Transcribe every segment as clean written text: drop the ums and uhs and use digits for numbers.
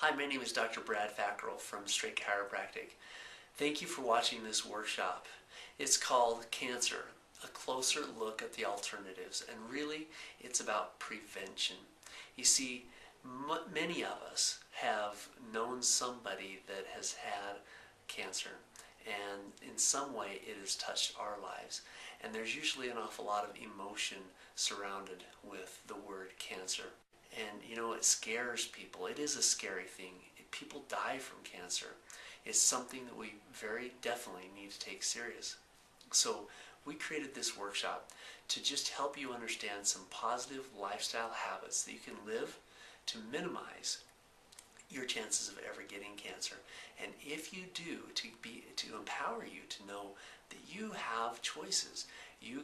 Hi, my name is Dr. Brad Fackrell from Straight Chiropractic. Thank you for watching this workshop. It's called Cancer, a closer look at the alternatives, and really it's about prevention. You see, many of us have known somebody that has had cancer, and in some way it has touched our lives. And there's usually an awful lot of emotion surrounded with the word cancer. And you know, it scares people. It is a scary thing. People die from cancer. It's something that we very definitely need to take serious. So we created this workshop to just help you understand some positive lifestyle habits that you can live to minimize your chances of ever getting cancer. And if you do, to empower you to know that you have choices. You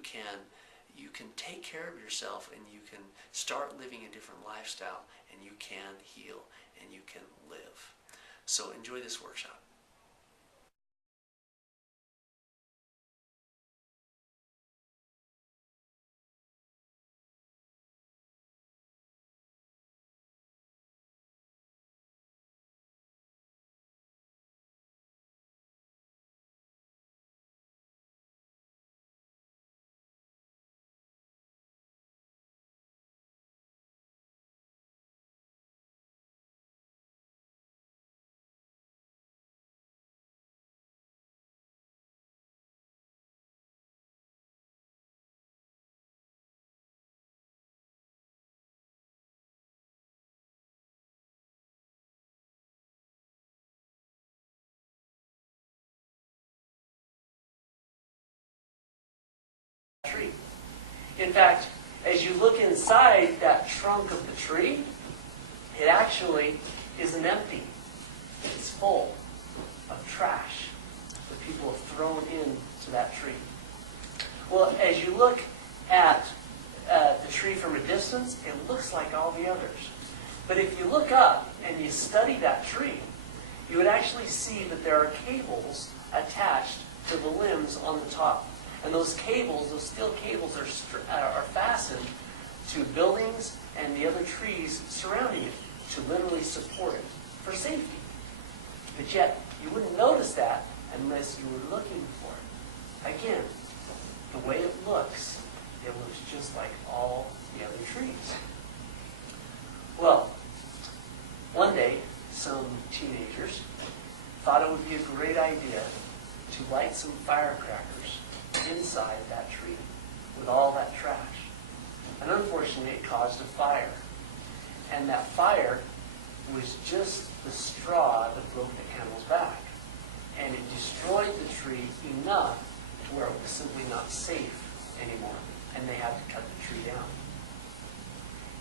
can take care of yourself, and you can start living a different lifestyle, and you can heal, and you can live. So enjoy this workshop. Tree. In fact, as you look inside that trunk of the tree, it actually isn't empty. It's full of trash that people have thrown into that tree. Well, as you look at the tree from a distance, it looks like all the others. But if you look up and you study that tree, you would actually see that there are cables attached to the limbs on the top. And those cables, those steel cables, are fastened to buildings and the other trees surrounding it to literally support it for safety. But yet, you wouldn't notice that unless you were looking for it. Again, the way it looks just like all the other trees. Well, one day, some teenagers thought it would be a great idea to light some firecrackers inside that tree with all that trash. And unfortunately, it caused a fire. And that fire was just the straw that broke the camel's back. And it destroyed the tree enough to where it was simply not safe anymore. And they had to cut the tree down.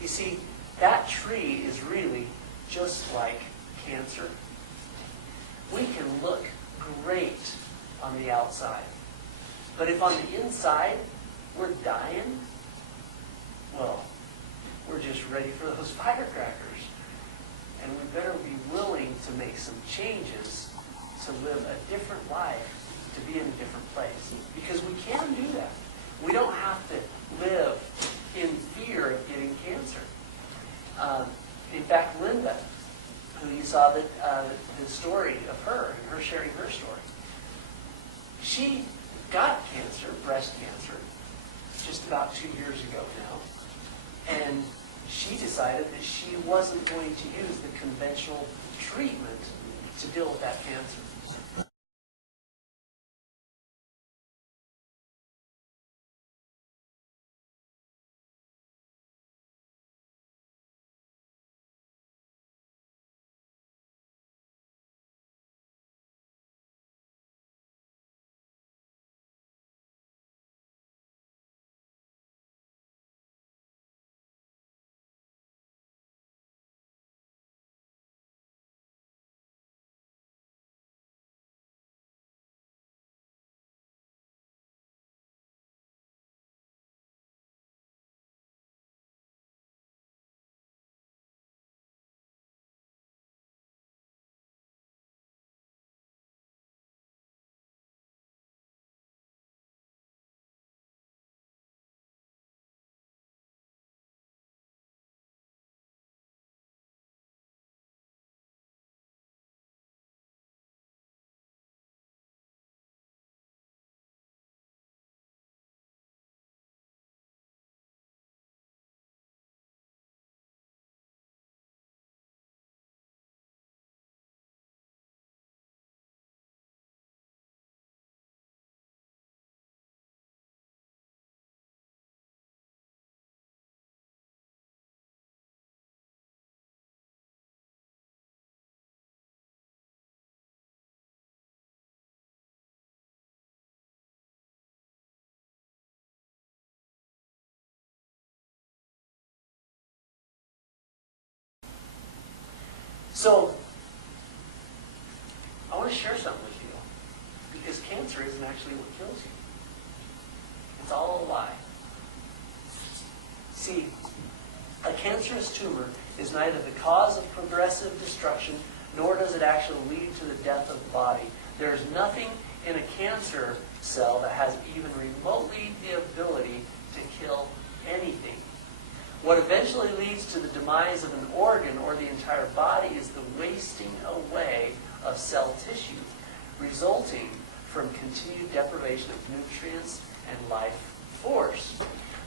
You see, that tree is really just like cancer. We can look great on the outside. But if on the inside we're dying, well, we're just ready for those firecrackers. And we better be willing to make some changes to live a different life, to be in a different place. Because we can do that. We don't have to live in fear of getting cancer. In fact, Linda, who you saw the story of her, and her sharing her story, she got cancer, breast cancer, just about 2 years ago now. And she decided that she wasn't going to use the conventional treatment to deal with that cancer. So, I want to share something with you. Because cancer isn't actually what kills you. It's all a lie. See, a cancerous tumor is neither the cause of progressive destruction, nor does it actually lead to the death of the body. There's nothing in a cancer cell that has even remotely the ability to kill anything. What eventually leads to the demise of an organ or the entire body is the wasting away of cell tissue, resulting from continued deprivation of nutrients and life force.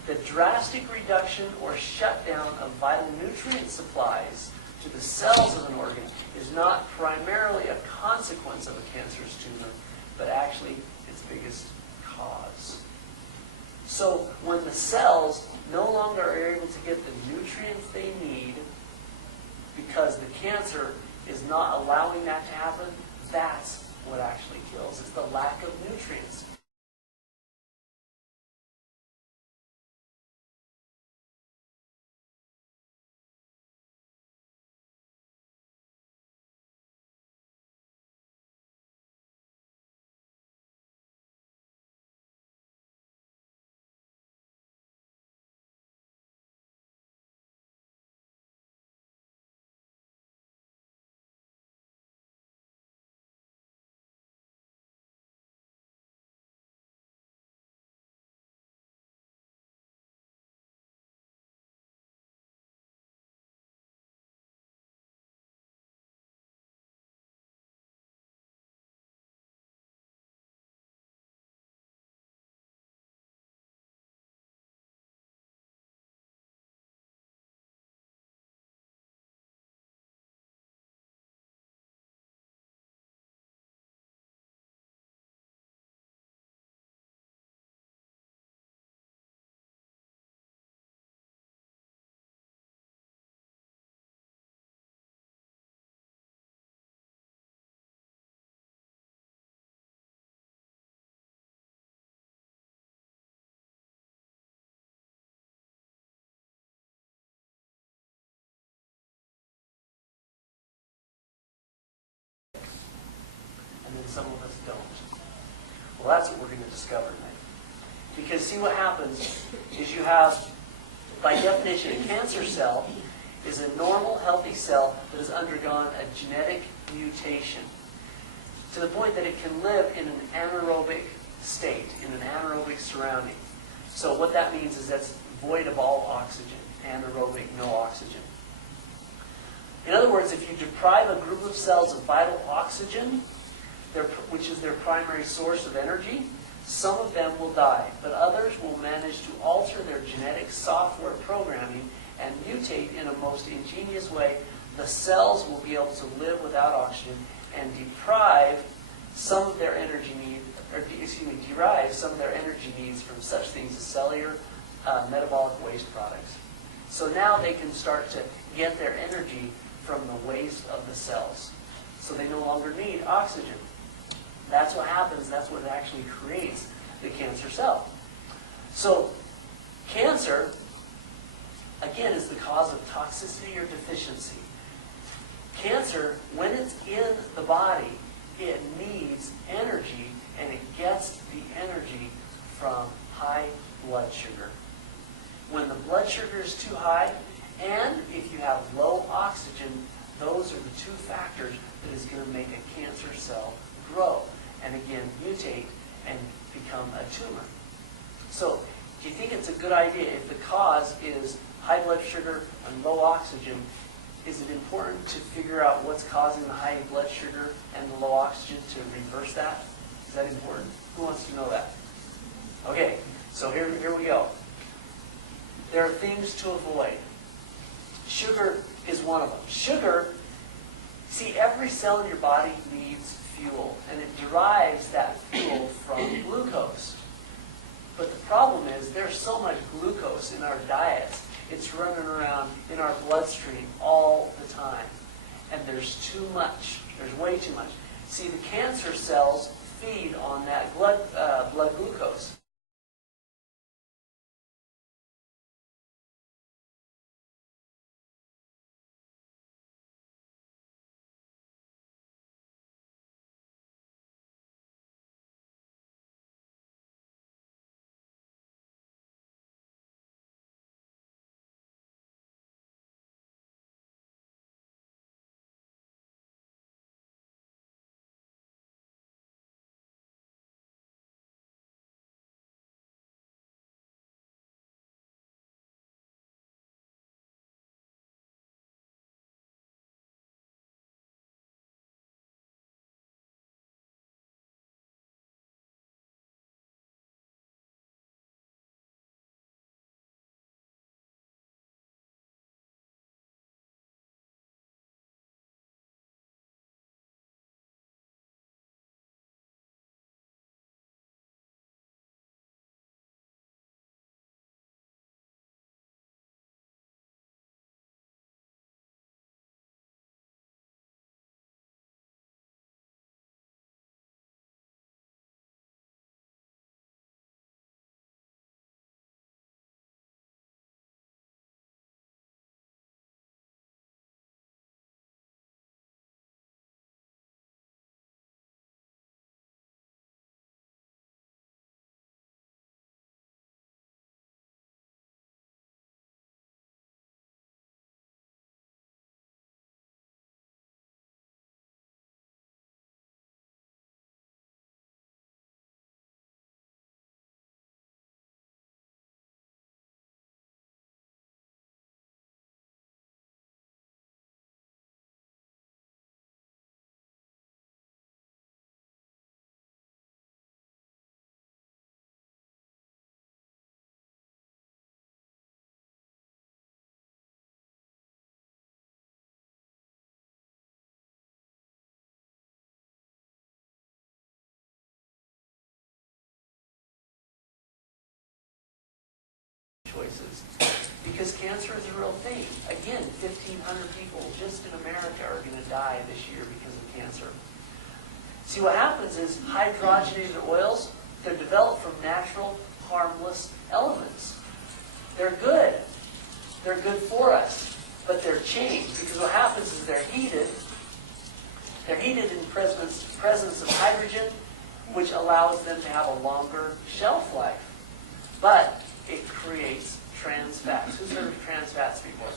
The drastic reduction or shutdown of vital nutrient supplies to the cells of an organ is not primarily a consequence of a cancerous tumor, but actually its biggest cause. So when the cells no longer are able to get the nutrients they need because the cancer is not allowing that to happen, that's what actually kills. It's the lack of nutrients. And then some of us don't. Well, that's what we're going to discover tonight. Because see what happens is you have, by definition, a cancer cell is a normal, healthy cell that has undergone a genetic mutation to the point that it can live in an anaerobic state, in an anaerobic surrounding. So what that means is that's void of all oxygen, anaerobic, no oxygen. In other words, if you deprive a group of cells of vital oxygen, which is their primary source of energy, some of them will die, but others will manage to alter their genetic software programming and mutate in a most ingenious way. The cells will be able to live without oxygen and derive some of their energy needs from such things as cellular metabolic waste products. So now they can start to get their energy from the waste of the cells. So they no longer need oxygen. That's what happens. That's what actually creates the cancer cell. So cancer, again, is the cause of toxicity or deficiency. Cancer, when it's in the body, it needs energy, and it gets the energy from high blood sugar. When the blood sugar is too high, and if you have low oxygen, those are the two factors that is going to make a cancer cell grow and again mutate and become a tumor. So, do you think it's a good idea if the cause is high blood sugar and low oxygen? Is it important to figure out what's causing the high blood sugar and the low oxygen to reverse that? Is that important? Who wants to know that? Okay, so here we go. There are things to avoid. Sugar is one of them. Sugar, see, every cell in your body needs fuel, and it derives that fuel from glucose. But the problem is there's so much glucose in our diets. It's running around in our bloodstream all the time. And there's too much. There's way too much. See, the cancer cells feed on that blood glucose. disease. Because cancer is a real thing. Again, 1,500 people just in America are going to die this year because of cancer. See, what happens is hydrogenated oils, they're developed from natural, harmless elements. They're good. They're good for us. But they're changed because what happens is they're heated. They're heated in presence of hydrogen, which allows them to have a longer shelf life. But it creates trans fats. Who's heard of trans fats before?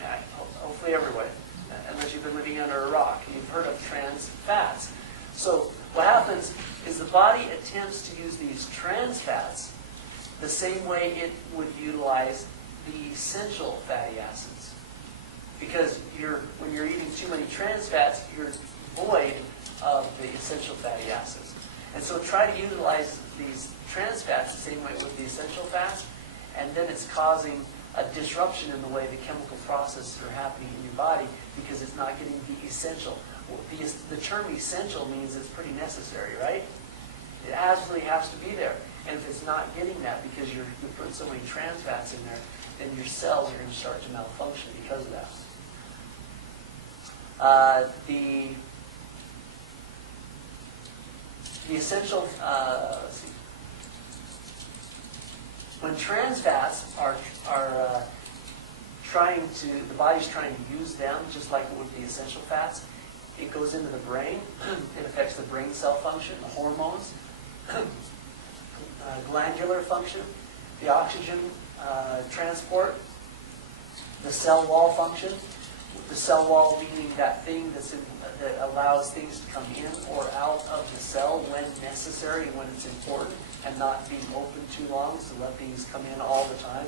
Yeah, hopefully everyone, unless you've been living under a rock. You've heard of trans fats. So what happens is the body attempts to use these trans fats the same way it would utilize the essential fatty acids. Because when you're eating too many trans fats, you're void of the essential fatty acids. And so try to utilize these trans fats the same way with the essential fats, and then it's causing a disruption in the way the chemical processes are happening in your body because it's not getting the essential. Well, the term essential means it's pretty necessary, right? It absolutely has to be there. And if it's not getting that because you're putting so many trans fats in there, then your cells are going to start to malfunction because of that. The essential, let's see. When trans fats are the body's trying to use them, just like with the essential fats, it goes into the brain. It affects the brain cell function, the hormones, glandular function, the oxygen transport, the cell wall function. The cell wall meaning that thing that allows things to come in or out of the cell when necessary, when it's important, and not being open too long, so let things come in all the time.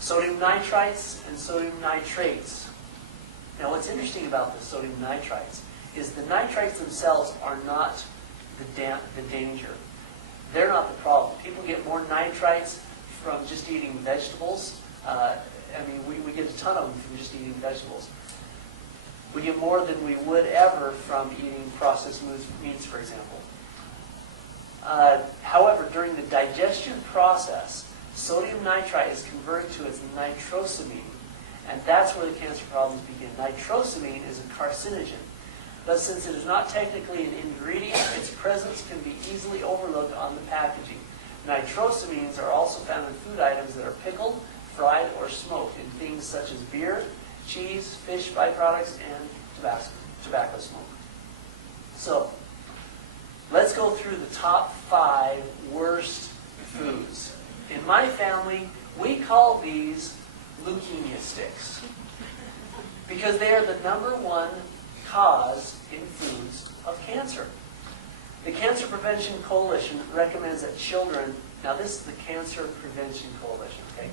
Sodium nitrites and sodium nitrates. Now what's interesting about the sodium nitrites is the nitrites themselves are not the danger. They're not the problem. People get more nitrites from just eating vegetables. We get a ton of them from just eating vegetables. We get more than we would ever from eating processed meats, for example. However, during the digestion process, sodium nitrite is converted to its nitrosamine, and that's where the cancer problems begin. Nitrosamine is a carcinogen, but since it is not technically an ingredient, its presence can be easily overlooked on the packaging. Nitrosamines are also found in food items that are pickled, fried, or smoked in things such as beer, cheese, fish byproducts, and tobacco smoke. So, let's go through the top 5 worst foods. In my family, we call these leukemia sticks because they are the #1 cause in foods of cancer. The Cancer Prevention Coalition recommends that children, now this is the Cancer Prevention Coalition, okay?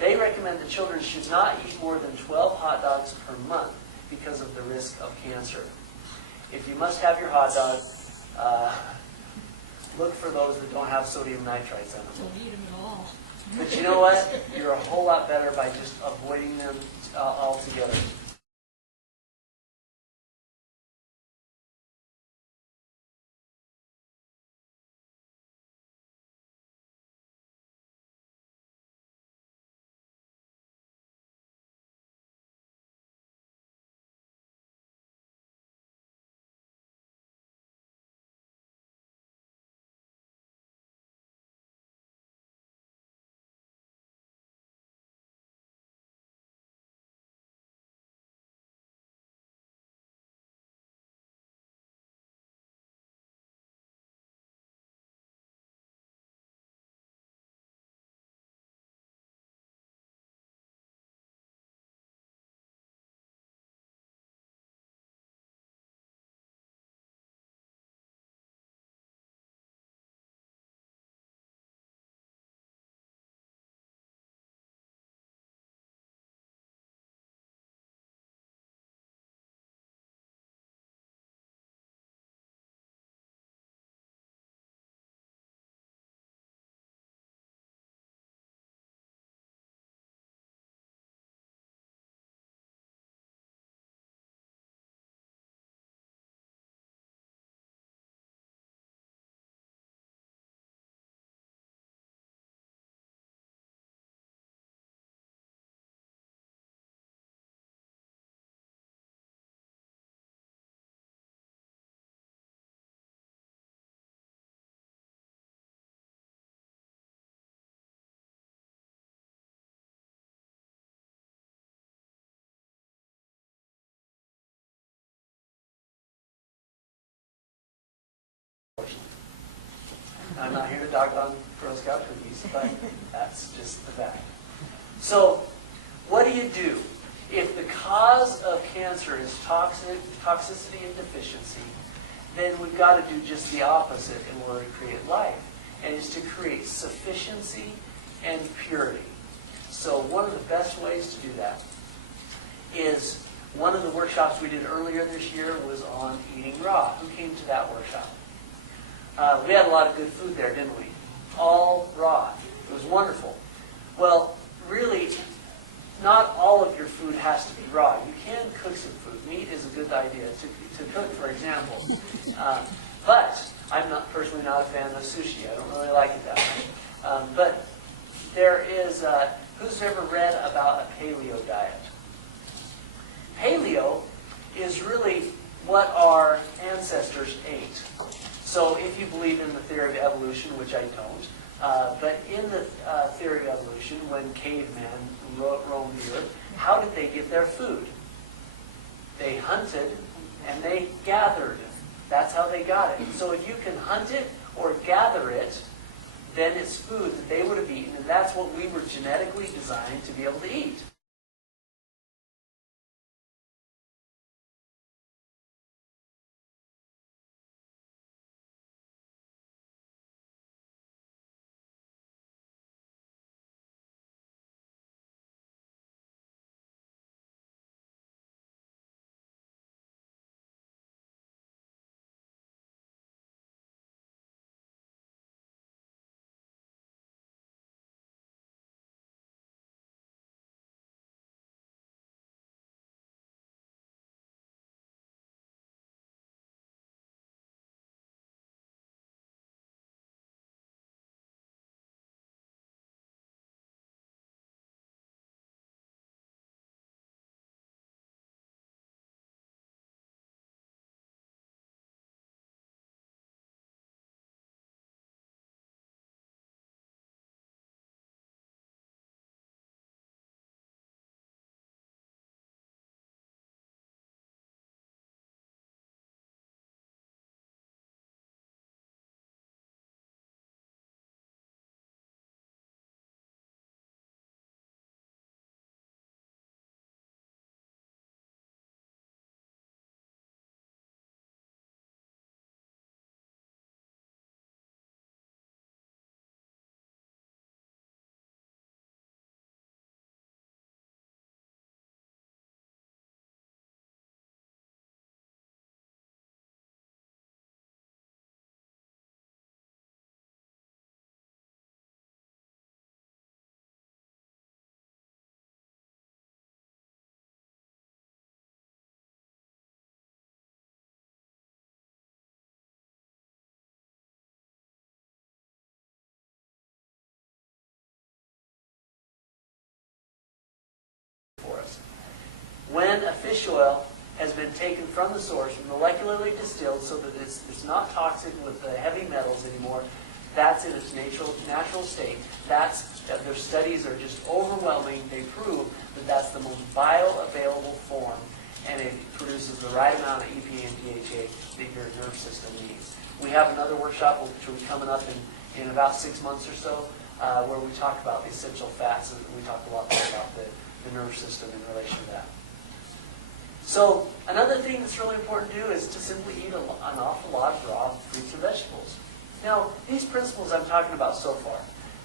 They recommend that children should not eat more than 12 hot dogs per month because of the risk of cancer. If you must have your hot dog, look for those that don't have sodium nitrites in them. Don't eat them at all. But you know what? You're a whole lot better by just avoiding them altogether. I'm not here to dog on Girl Scout cookies, but that's just the fact. So, what do you do? If the cause of cancer is toxicity and deficiency, then we've got to do just the opposite in order to create life, and it's to create sufficiency and purity. So one of the best ways to do that is one of the workshops we did earlier this year was on eating raw. Who came to that workshop? We had a lot of good food there, didn't we? All raw. It was wonderful. Well, really, not all of your food has to be raw. You can cook some food. Meat is a good idea to cook, for example. But I'm personally not a fan of sushi. I don't really like it that much. But there is, who's ever read about a paleo diet? Paleo is really what our ancestors ate. So if you believe in the theory of evolution, which I don't, but in the theory of evolution, when cavemen roamed the earth, how did they get their food? They hunted and they gathered. That's how they got it. So if you can hunt it or gather it, then it's food that they would have eaten, and that's what we were genetically designed to be able to eat. fish oil has been taken from the source, molecularly distilled so that it's not toxic with the heavy metals anymore. That's in its natural state. Their studies are just overwhelming. They prove that that's the most bioavailable form, and it produces the right amount of EPA and DHA that your nerve system needs. We have another workshop which will be coming up in about 6 months or so, where we talk about the essential fats, and we talk a lot more about the nerve system in relation to that. So another thing that's really important to do is to simply eat an awful lot of raw fruits and vegetables. Now, these principles I'm talking about so far,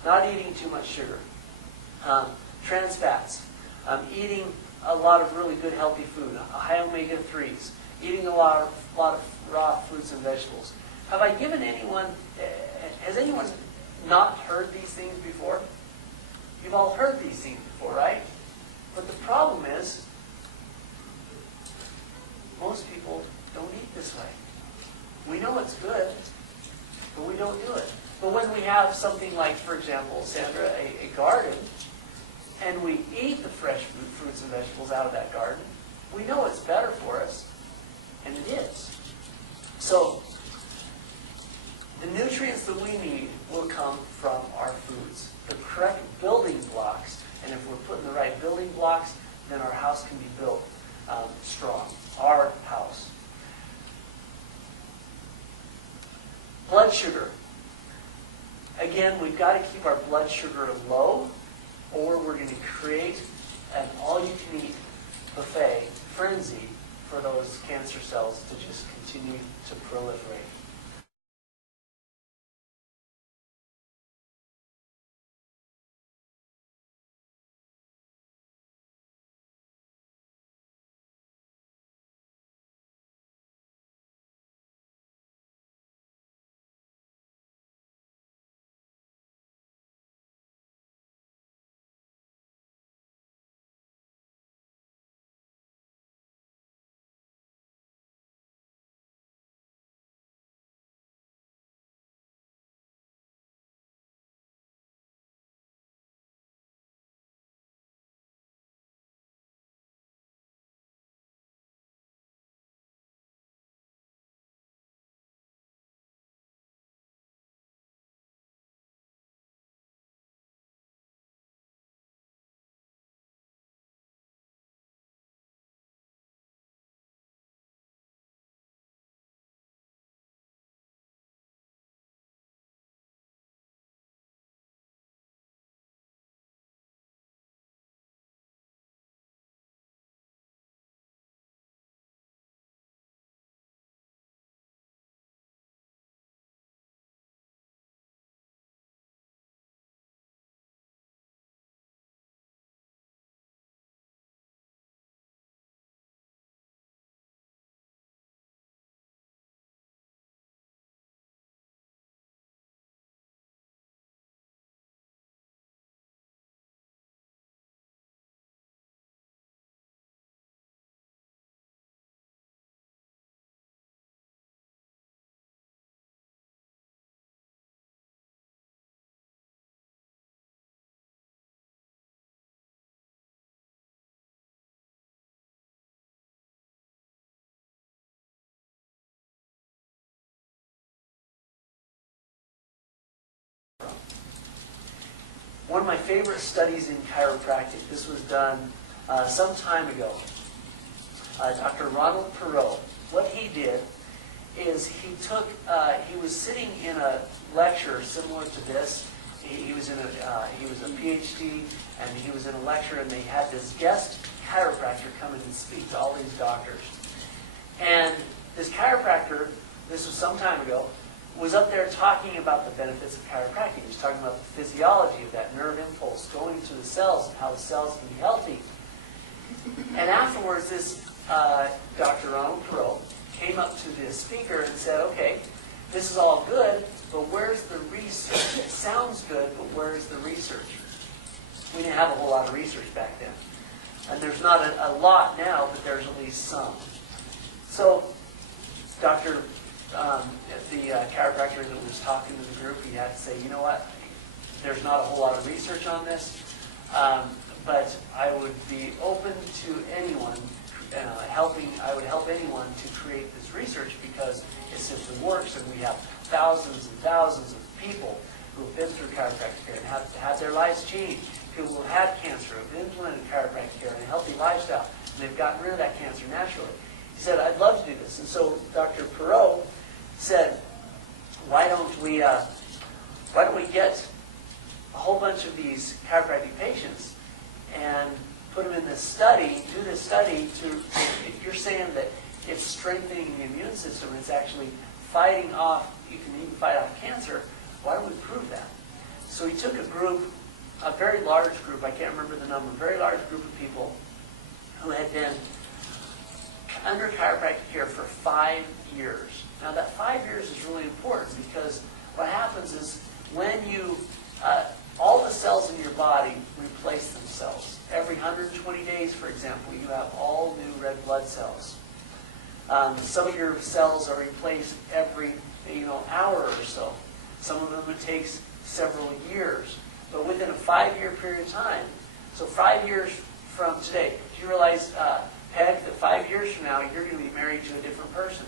not eating too much sugar, trans fats, eating a lot of really good healthy food, high omega-3s, eating a lot of raw fruits and vegetables. Have I given anyone, has anyone not heard these things before? You've all heard these things before, right? But the problem is, most people don't eat this way. We know it's good, but we don't do it. But when we have something like, for example, Sandra, a garden, and we eat the fresh fruits and vegetables out of that garden, we know it's better for us, and it is. So, the nutrients that we need will come from our foods. The correct building blocks, and if we're putting the right building blocks, then our house can be built strong. Our house. Blood sugar. Again, we've got to keep our blood sugar low, or we're going to create an all-you-can-eat buffet frenzy for those cancer cells to just continue to proliferate. One of my favorite studies in chiropractic, this was done some time ago. Dr. Ronald Perot, what he did is he was sitting in a lecture similar to this. He was a PhD, and he was in a lecture, and they had this guest chiropractor come in and speak to all these doctors. And this chiropractor, this was some time ago, was up there talking about the benefits of chiropractic. He was talking about the physiology of that nerve impulse going to the cells and how the cells can be healthy. And afterwards, this Dr. Ronald Perot came up to the speaker and said, okay, this is all good, but where's the research? It sounds good, but where's the research? We didn't have a whole lot of research back then. And there's not a lot now, but there's at least some. So the chiropractor that was talking to the group, he had to say, you know what, there's not a whole lot of research on this, but I would be open to anyone I would help anyone to create this research because it simply works, and we have thousands and thousands of people who have been through chiropractic care and have had their lives changed. People who have had cancer, who have implemented chiropractic care and a healthy lifestyle, and they've gotten rid of that cancer naturally. He said, I'd love to do this. And so Dr. Perot said, why don't we get a whole bunch of these chiropractic patients and put them in this study, do this study if you're saying that it's strengthening the immune system, it's actually fighting off, you can even fight off cancer, why don't we prove that? So he took a group, a very large group, I can't remember the number, a very large group of people who had been under chiropractic care for 5 years. Now that 5 years is really important because what happens is when you, all the cells in your body replace themselves. Every 120 days, for example, you have all new red blood cells. Some of your cells are replaced every hour or so. Some of them it takes several years. But within a 5-year period of time, so 5 years from today, do you realize, Peg, that 5 years from now you're going to be married to a different person?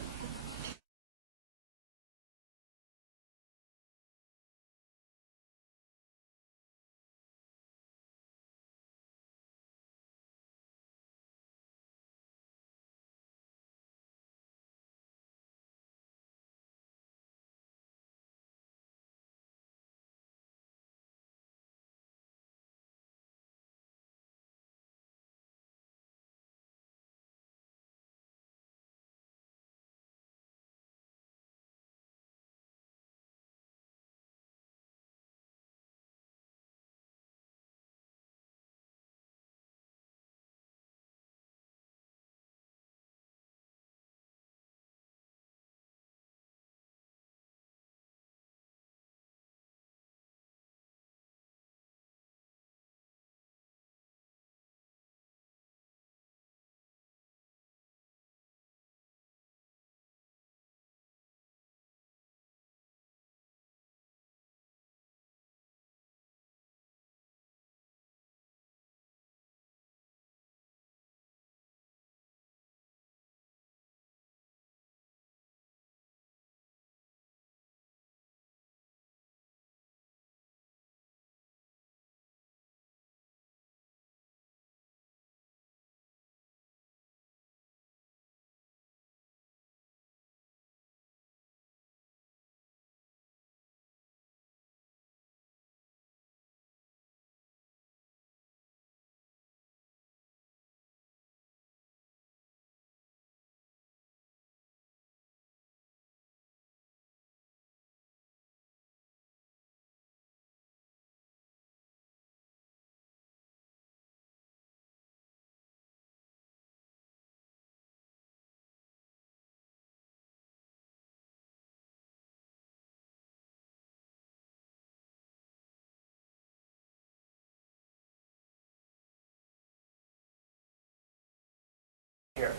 Here.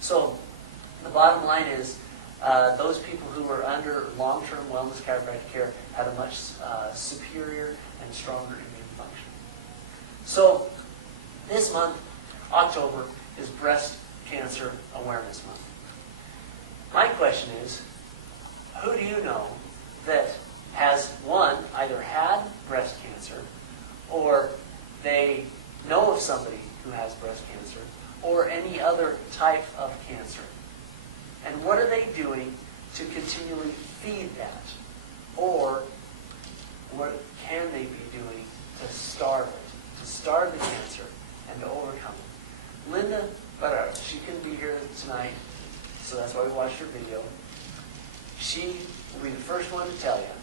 So the bottom line is those people who were under long-term wellness chiropractic care had a much superior and stronger immune function. So this month, October, is Breast Cancer Awareness Month. My question is, who do you know that has, one, either had breast cancer, or they know of somebody who has breast cancer, or any other type of cancer? And what are they doing to continually feed that? Or what can they be doing to starve it, to starve the cancer and to overcome it? Linda, but she couldn't be here tonight, so that's why we watched her video. She will be the first one to tell you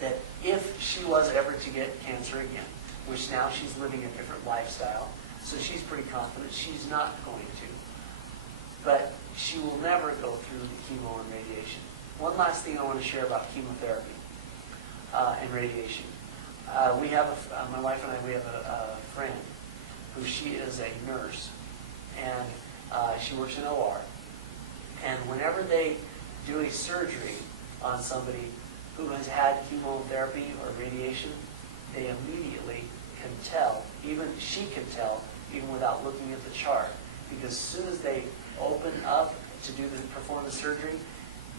that if she was ever to get cancer again, which now she's living a different lifestyle, so she's pretty confident she's not going to. But she will never go through the chemo and radiation. One last thing I want to share about chemotherapy and radiation. We have, my wife and I, we have a friend who she is a nurse, and she works in OR. And whenever they do a surgery on somebody who has had chemotherapy or radiation, they immediately can tell, even she can tell, even without looking at the chart, because as soon as they open up to perform the surgery,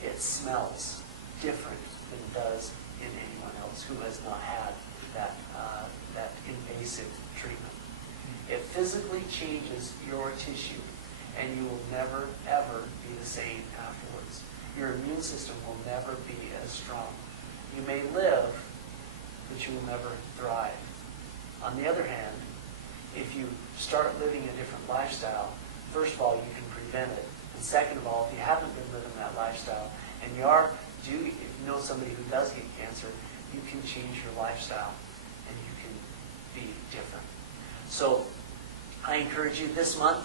it smells different than it does in anyone else who has not had that invasive treatment. It physically changes your tissue, and you will never, ever be the same afterwards. Your immune system will never be as strong. You may live, but you will never thrive. On the other hand, if you start living a different lifestyle, first of all, you can prevent it. And second of all, if you haven't been living that lifestyle, and if you know somebody who does get cancer, you can change your lifestyle, and you can be different. So I encourage you this month,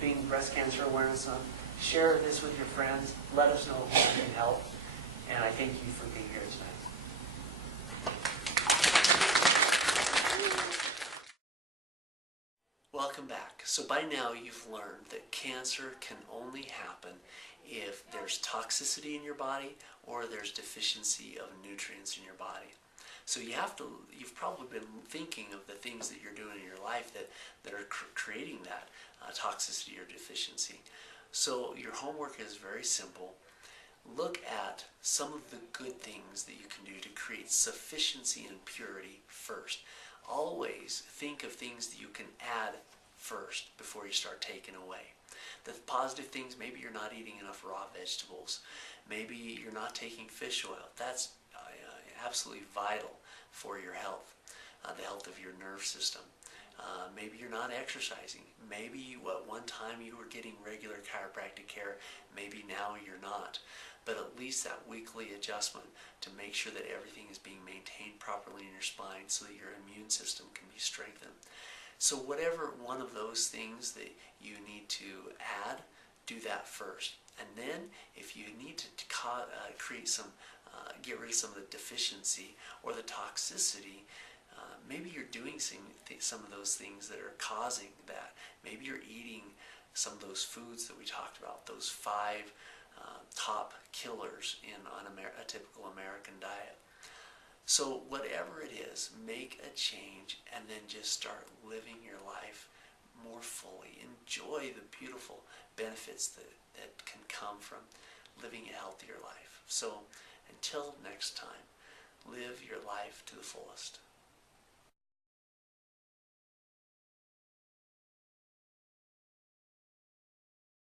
being Breast Cancer Awareness Month, share this with your friends. Let us know who you can help. And I thank you for being here tonight. Welcome back. So by now you've learned that cancer can only happen if there's toxicity in your body or there's deficiency of nutrients in your body. So you've probably been thinking of the things that you're doing in your life that are creating that toxicity or deficiency. So your homework is very simple. Look at some of the good things that you can do to create sufficiency and purity first. Always think of things that you can add first before you start taking away. The positive things, maybe you're not eating enough raw vegetables. Maybe you're not taking fish oil. That's absolutely vital for your health, the health of your nerve system. Maybe you're not exercising. Maybe at one time you were getting regular chiropractic care. Maybe now you're not. But at least that weekly adjustment to make sure that everything is being maintained properly in your spine so that your immune system can be strengthened. So whatever one of those things that you need to add, do that first. And then if you need to create get rid of some of the deficiency or the toxicity, maybe you're doing some of those things that are causing that. Maybe you're eating some of those foods that we talked about, those 5 top killers on a typical American diet. So whatever it is, make a change and then just start living your life more fully. Enjoy the beautiful benefits that can come from living a healthier life. So until next time, live your life to the fullest.